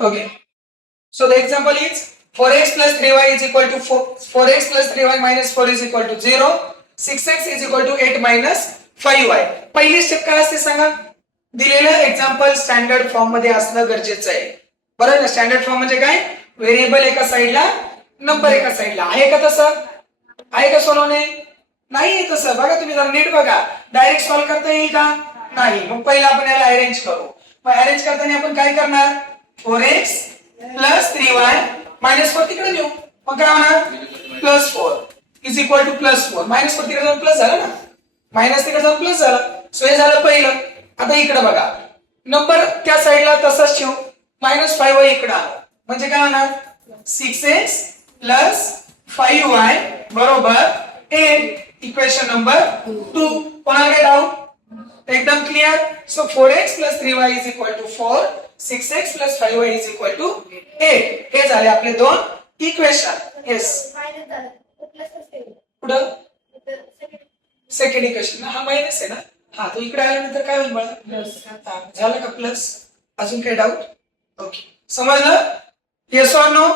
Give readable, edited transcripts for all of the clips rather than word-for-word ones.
Okay. So the example is 4x plus 3y is equal to 4x plus 3y minus 4 is equal to 0. 6x is equal to 8 minus 5y. पहिली step काय असते सांगा? दिलेलं example standard form मध्ये असणं गरजेचं आहे. बरोबर ना? स्टँडर्ड फॉर्म म्हणजे काय? व्हेरिएबल एका साइडला, नंबर एका साइडला. आहे का तसं? आहे का सोडवणे? नाही तसं. बघा तुम्ही जरा नीट बघा. डायरेक्ट सॉल्व्ह करता येईल का? नाही. मग पहिला आपण याला अरेंज करू. मग अरेंज करताना आपण काय करणार? 4x प्लस 3y मायनस 4 तिकडे नेऊ. मग काय होणार? Plus 4 is equal two plus 4. Minus 4 तिकडे जाऊन प्लस झाला ना? मायनस तिकडे जाऊन प्लस झाला. सो हे झालं पहिलं. आता इकडे बघा. नंबर त्या साइडला तसाच ठेवू. मायनस 5y इकडे आणू. म्हणजे काय होणार? 6x प्लस 5y बरोबर 8. Equation number 2. कोणाला काय डाऊट? एकदम clear. So 4x plus 3y is equal to 4. 6x plus 5y is equal to 8. हे झाले आपले दोन इक्वेशन. येस. पुढं सेकंड इक्वेशन. हा मायनस आहे ना? हा तो इकडे आल्यानंतर काय होईल मला? झालं का प्लस? अजून काही डाऊट? ओके. समजलं? Yes or no?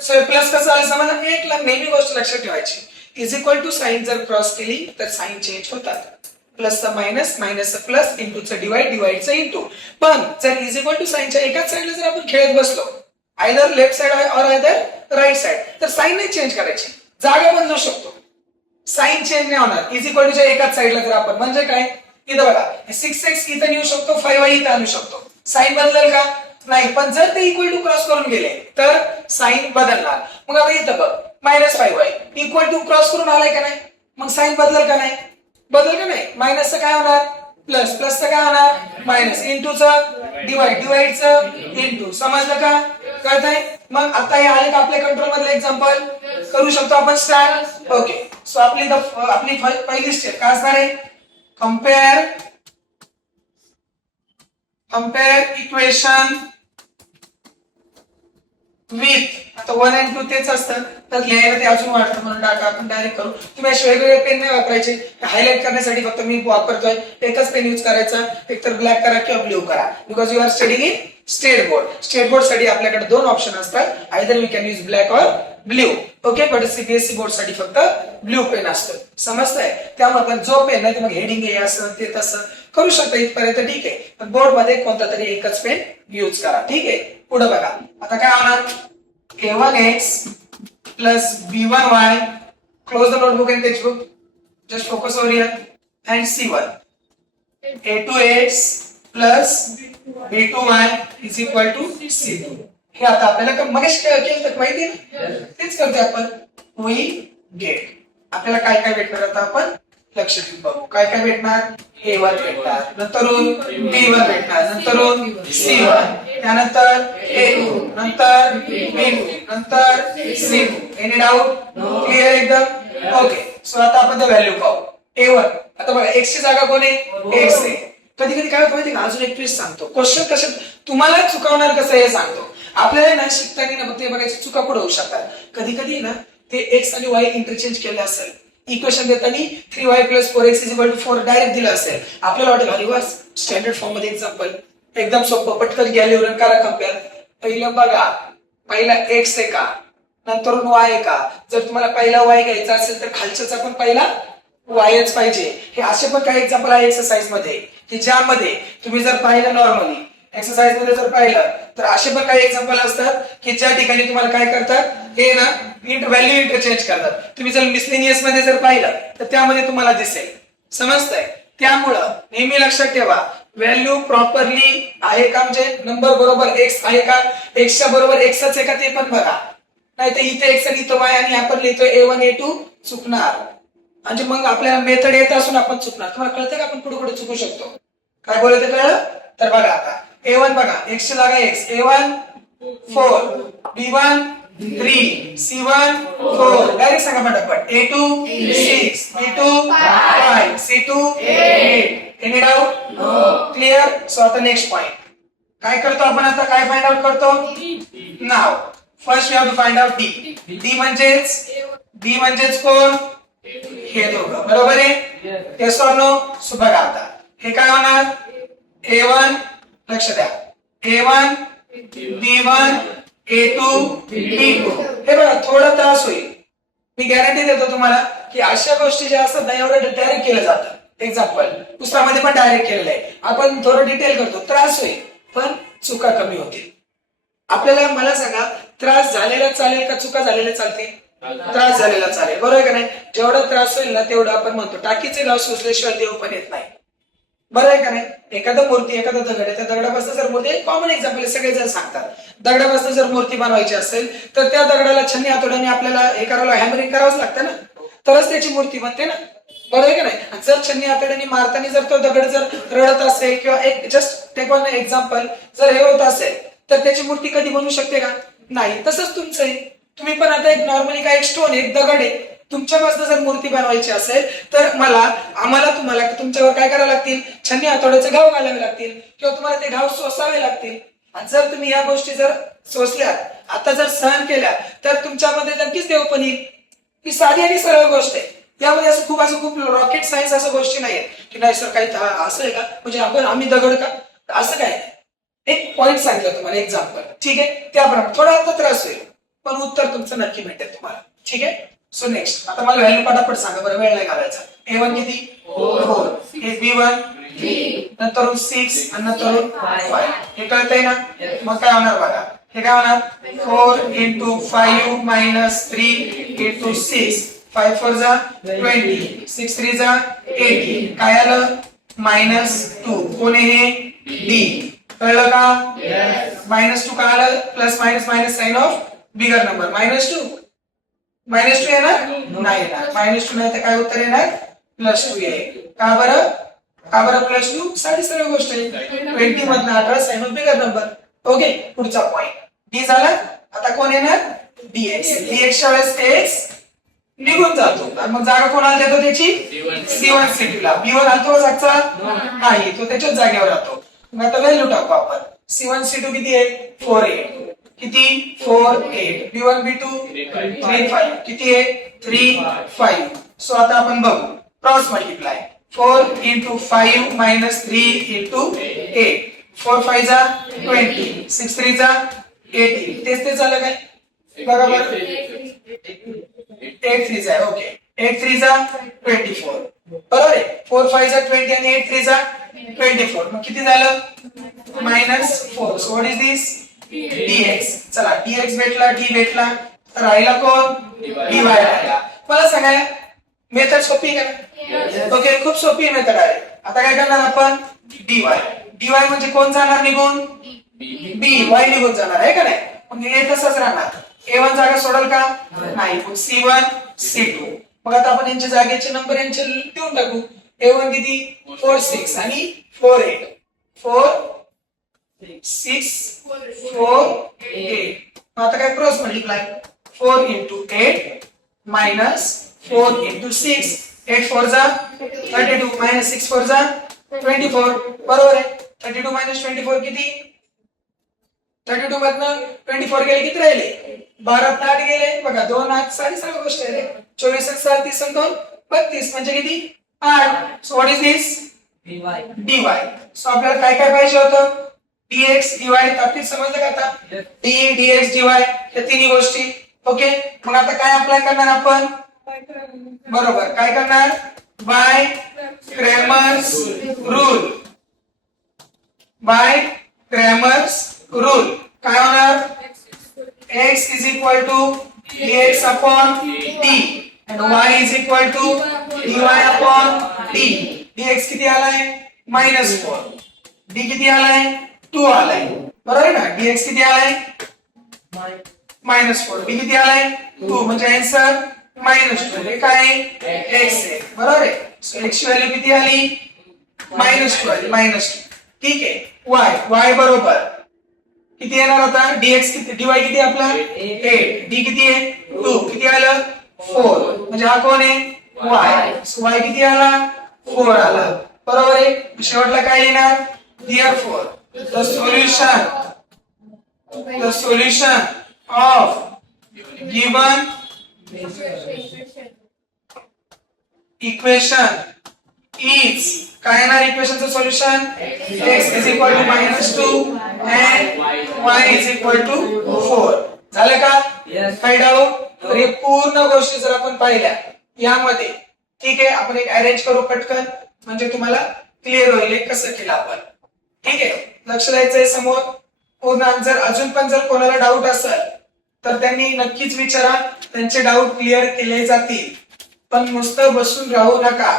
So plus कसं आलं समजलं? एक नेहमी गोष्ट लक्षात ठेवायची. इज इक्वल टू साइन जर क्रॉस केली तर साइन चेंज होतात. प्लसचा मायनस, मायनसचा प्लस, इंटूचा डिवाइड, डिवाइडचा इंटू. पण जर इज इक्वल टू साइनच्या एकाच साइडला जर आपण खेळत बसलो, either left side or either right side, तर साइन नाही चेंज करायची, जागा बदलू शकतो. साइन चेंज नाही होणार इज इक्वल टूच्या एकाच साइडला जर आपण. म्हणजे काय? इथं बघा 6x इथं नेऊ शकतो, 5y इथं आणू शकतो. साइन बदलेल का? नाही. पण जर ते इक्वल टू क्रॉस करून गेले तर साइन बदलणार. मग आता इथं बघ minus 5y equal to cross करून आलाय का नाही? मग साइन बदलेल का नाही? बदल का नाही? मायनसचं काय होणार? प्लस, प्लसचं काय होणार? मायनस, इंटूचं डिवाइड, डिवाइडचं इंटू. समजलं का? कळतंय? मग आता हे आले का आपल्या कंट्रोल मधले एक्झाम्पल? करू शकतो आपण स्टार्ट. ओके. सो आपली पहिली स्टेप काय असणार आहे? Compare equation with. आता 1 and 2 तेच असतं, तर लिहायला ते अजून वाटतं म्हणून टाका. आपण डायरेक्ट करू. तुम्ही असे वेगवेगळे पेन नाही वापरायचे. हायलाइट करण्यासाठी फक्त मी वापरतोय एकच पेन यूज करायचा. एकतर ब्लॅक करा किंवा ब्ल्यू करा. Because you are studying in state board. State board साठी आपल्याकडे दोन ऑप्शन असतात. Either we can use black or blue. Okay. But CBSE board साठी फक्त ब्ल्यू पेन असतं. समजतंय? त्यामुळे जो पेन आहे ते मग हेडिंग हे असं ते तसं करू शकता. इथपर्यंत ठीक आहे. पण बोर्ड मध्ये कोणता तरी एकच पेन यूज करा. ठीक आहे. पुढे बघा. आता काय होणार? a1x plus b1y. Close the notebook and textbook. Just focus over here. And c1. a2x plus b2y is equal to c2. हे आता आपल्याला मगाशी काय केलं माहिती आहे ना? तेच करतोय आपण. we get. आपल्याला काय काय भेटणार आता आपण लक्ष देऊन बघू. काय काय भेटणार? a1 भेटणार, नंतरून b1 भेटणार, नंतरून c1, त्यानंतर a2, नंतर b2, नंतर c2. Any doubt? क्लिअर एकदम? ओके. सो आता आपण ते व्हॅल्यू पाहू. a1. आता बघा x ची जागा कोण आहे? x आहे. कधी कधी काय होतं माहिती का? अजून एक ट्विस्ट सांगतो. क्वेश्चन कसे तुम्हाला चुकवणार कसं हे सांगतो. आपल्याला ना शिकताना ना ते बघायची चुका पुढे होऊ शकतात. कधी कधी ना ते x आणि y इंटरचेंज केले असेल. इक्वेशन देताना 3y plus 4x is equal to 4 direct दिलं असेल. आपल्याला वाटेल अरे वा स्टँडर्ड फॉर्म मध्ये एक्झाम्पल एकदम सोपं, पटकन गॅलीवरून करा कम्पेअर. पहिलं बघा, पहिला x आहे का, नंतर y आहे का. जर तुम्हाला पहिला y घ्यायचा असेल तर खालच्याचा पण पहिला yच पाहिजे. हे असे पण काही एक्झाम्पल आहे एक्सरसाइज मध्ये की ज्यामध्ये तुम्ही जर पाहिलं नॉर्मली एक्सरसाइज मध्ये जर पाहिलं तर असे पण काही एक्झाम्पल असतात की ज्या ठिकाणी तुम्हाला काय करतात हे ना व्हॅल्यू इंटरचेंज करतात. तुम्ही जर मिसलेनियस मध्ये जर पाहिलं तर त्यामध्ये तुम्हाला दिसेल. समजतंय? त्यामुळं नेहमी लक्षात ठेवा व्हॅल्यू प्रॉपरली आहे का, म्हणजे नंबर बरोबर x आहे का, x च्या बरोबर x आहे का ते पण बघा. नाही तर इथे x आणि इथं y आणि आपण लिहितोय a1 a2 चुकणार. म्हणजे मग आपल्याला मेथड येत असून आपण चुकणार. तुम्हाला कळतं का आपण पुढे पुढे चुकू शकतो? काय बोलायचं कळलं? तर बघा आता a1 बघा x ची जागा x, a1 4, b1 3, c1 4. Direct सांगा पटापट. a2 6, b2 5, c2 8. Any doubt? Clear? So आता नेक्स्ट पॉइंट काय करतो आपण आता? काय फाइंड आउट करतो? Now first you have to find out d. d म्हणजेच कोण? हे दोघं. बरोबर आहे? Yes or no? सो बघा आता हे काय होणार? a1 लक्ष द्या. a1 B1 A2 B2 हे बघा थोडा त्रास होईल. मी गॅरंटी देतो तुम्हाला की अशा गोष्टी ज्या असतात ना एवढं डायरेक्ट केलं जातं. एक्झाम्पल पुस्तकामध्ये पण डायरेक्ट केलेलं आहे. आपण थोडं डिटेल करतो, त्रास होईल पण चुका कमी होतील. आपल्याला मला सांगा त्रास झालेला चालेल का चुका झालेल्या चालतील? त्रास झालेला चालेल, बरोबर का नाही? जेवढा त्रास होईल ना तेवढं आपण म्हणतो टाकीचे गाव सुचल्याशिवाय देव पण येत नाही, बरं आहे का नाही? एखादा मूर्ती एखादा दगड आहे, त्या दगडापासून जर मूर्ती कॉमन एक्झाम्पल सगळेजण सांगतात, दगडापासून जर मूर्ती बनवायची असेल तर त्या दगडाला छन्नी हातोड्याने आपल्याला हे करायला हॅमरिंग करावंच लागतं ना, तरच त्याची मूर्ती बनते ना, बरोबर आहे का नाही? जर छन्नी हातोड्याने मारताना जर तो दगड जर रडत असेल किंवा एक जस्ट टेक वन एक्झाम्पल जर हे होत असेल तर त्याची मूर्ती कधी बनू शकते का? नाही. तसंच तुमचं आहे, तुम्ही पण आता एक नॉर्मली काय एक स्टोन एक दगड आहे, तुमच्यापासून जर मूर्ती बनवायची असेल तर आम्हाला तुम्हाला तुमच्यावर काय करावं लागतील? छन्नी हातोड्याचे घाव घालावे लागतील किंवा तुम्हाला ते घाव सोसावे लागतील. आणि जर तुम्ही या गोष्टी जर सोसल्या आता जर सहन केल्या तर तुमच्यामध्ये नक्कीच देव पण येईल. ही साधी आणि सरळ गोष्ट आहे. यामध्ये असं खूप रॉकेट सायन्स असं गोष्टी नाहीये की नाही सर काही असं आहे का म्हणजे आम्ही दगड का असं काय. एक पॉइंट सांगितलं तुम्हाला एक्झाम्पल, ठीक आहे? त्याप्रमाणे थोडा आता त्रास होईल पण उत्तर तुमचं नक्की भेटेल तुम्हाला, ठीक आहे? सो नेक्स्ट आता मला व्हॅल्यू पटापट सांगा बरं, वेळ नाही घालायचा. A1 किती? 4. हे B1 नंतर 6 आणि नंतर 5. हे कळतंय ना? मग काय होणार बघा, हे काय होणार 4 into 5 minus 3 into 6. 5 4 जा 20, 6 3 जा 80. काय आलं? -2. कोण आहे हे? D. कळलं का? -2 का आलं? Plus minus minus sign of bigger number. -2 येणार नाही येणार. -2 नाही तर काय उत्तर येणार? +2 येईल. का बरं +2? साधी सरळ गोष्ट आहे. 20 मधनं 18 sign of bigger number. Okay, पुढचा पॉइंट डी झाला. आता कोण येणार? dx. dx च्या वेळेस x निघून जातो आणि मग जागा कोणाला देतो त्याची? C1 C2 ला. B1 आलतो जागचा नाही, तो त्याच्याच जागेवर राहतो. मग आता व्हॅल्यू टाकू आपण. C1 C2 किती आहे? 4 8. किती? 4 8. B1 B2 3 5. किती आहे? 3 5. सो आता आपण बघू cross multiply. 4 into 5 minus 3 into 8. 4 5 जा 20, 6 3 जा 18. तेच झालं काय? बघा बरं 8 3 जा ओके 8 3 जा 24. बरोबर आहे. 4 5 जा 20 आणि 8 3 जा 24. मग किती झालं? -4. So what is this? dx. चला dx भेटला, d भेटला, राहिला कोण? dy राहिला. मला सांगा मेथड सोपी आहे का? ओके, खूप सोपी मेथड आहे. आता काय करणार आपण? dy. dy म्हणजे कोण जाणार निघून? by निघून जाणार आहे का नाही? मग हे तसंच राहणार. A1 जागा सोडल का? नाही. मग C1 C2. मग आता आपण यांच्या जागेचे नंबर यांचे देऊन टाकू. A1 किती? 4 6 आणि 4 8. 4 6 4 8. आता काय cross multiply? 4 into 8 minus 4 into 6. 8 4 जा 32 minus 6 4 जा 24. बरोबर आहे. 32 minus 24 किती? 32 मधनं 24 गेले किती राहिले? 12 8 गेले. बघा 2 8 सारी सर्व गोष्ट आहे. 24 7 30 आणि 2 32 म्हणजे किती? 8. So what is this? dy. So आपल्याला काय काय पाहिजे होतं? dx dy. तात्विक समजलं का आता? d dx dy या तिन्ही गोष्टी. ओके, मग आता काय अप्लाय करणार आपण? बरोबर काय करणार? By Cramer's rule. By Cramer's rule काय होणार? x is equal to dx upon d and y is equal to dy upon d. dx किती आलाय? -4. d किती आलाय? 2 आलाय. बरोबर ना? dx किती आलाय? -4. d किती आलाय? 2 म्हणजे आन्सर -2. हे काय? x आहे. बरोबर आहे. सो x ची व्हॅल्यू किती आली? -2 आली. -2. ठीक आहे. y बरोबर किती येणार आता? dx किती? dy किती आपला? 8. d किती आहे? 2. किती आलं? 4. म्हणजे हा कोण आहे? y. सो y किती आला? 4 आला. बरोबर आहे. शेवटला काय येणार? therefore the solution of given equation is काय येणार? इक्वेशनचं solution x is equal to -2 and y is equal to 4. झालं का? काही डाऊट? तर हे पूर्ण गोष्टी जर आपण पाहिल्या यामध्ये, ठीक आहे, आपण एक अरेंज करू पटकन म्हणजे तुम्हाला क्लिअर होईल हे कसं केलं आपण. ठीक आहे, लक्ष द्यायचंय समोर पूर्ण आन्सर. अजून पण जर कोणाला डाऊट असेल तर त्यांनी नक्कीच विचारा, त्यांचे डाऊट क्लिअर केले जातील. पण नुसतं बसून राहू नका.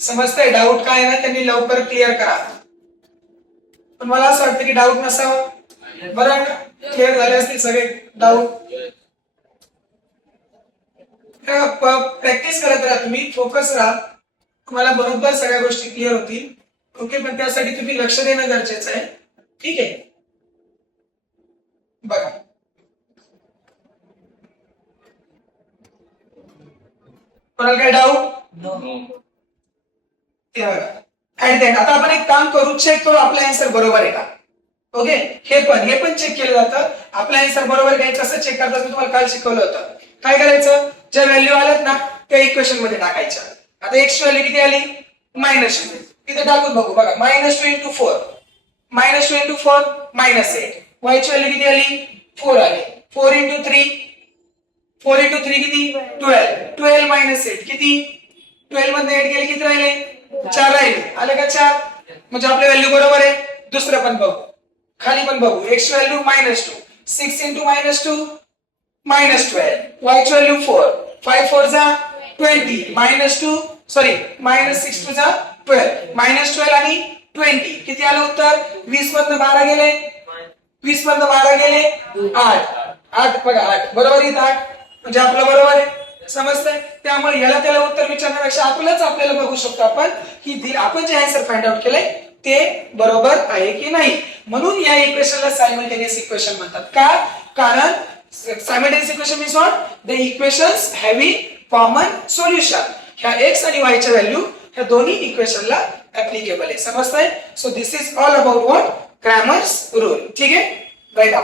समजतंय? डाऊट काय आहे ना त्यांनी लवकर क्लिअर करा. पण मला असं वाटतं की डाऊट नसावं. बरं, क्लिअर झाले असतील सगळे डाऊट. प्रॅक्टिस करत राहा तुम्ही, फोकस राहा, तुम्हाला बरोबर सगळ्या गोष्टी क्लिअर होतील. ओके, पण त्यासाठी तुम्ही लक्ष देणं गरजेचं आहे. ठीक आहे, बघा कोणाला काय डाऊट? आता आपण एक काम करू, चेक करू आपला आन्सर बरोबर आहे का. ओके, हे पण चेक केलं जातं. आपला आन्सर बरोबर आहे कसं चेक करतात मी तुम्हाला काल शिकवलं होतं. काय करायचं, ज्या व्हॅल्यू आल्यात ना त्या इक्वेशन मध्ये टाकायच्या. आता एक्स व्हॅल्यू किती आली? -2. तिथे टाकून बघू. बघा, -2 into 4, -2 into 4 -8. y ची व्हॅल्यू किती आली? 4 आली. 4 into 3, 4 into 3 किती? 12. 12 - 8 किती? 12 मध्ये 8 गेले किती राहिले? 4 राहिले. आले का 4? म्हणजे आपली व्हॅल्यू बरोबर आहे. दुसरं पण बघू, खाली पण बघू. x value -2, 6 into -2 -12. y ची व्हॅल्यू 4, 5 4 जा 20, -2 सॉरी -6 2 जा 12, -12 आणि 20 किती आलं उत्तर? 20 मधनं 12 गेले, 20 मधनं 12 गेले 8 बघा 8 बरोबर येत 8 म्हणजे आपलं बरोबर आहे. समजतंय? त्यामुळे याला त्याला उत्तर विचारण्यापेक्षा आपल्याला बघू शकतो आपण की आपण जे आन्सर फाइंड आउट केलंय ते बरोबर आहे की नाही. म्हणून या इक्वेशनला सायमल्टेनियस इक्वेशन म्हणतात. का? कारण simultaneous equation means what? The equations having common solution. ह्या x आणि y च्या व्हॅल्यू ह्या दोन्ही इक्वेशनला ऍप्लिकेबल आहे. समजतंय? So this is all about what? Cramer's rule. ठीक आहे, राईट.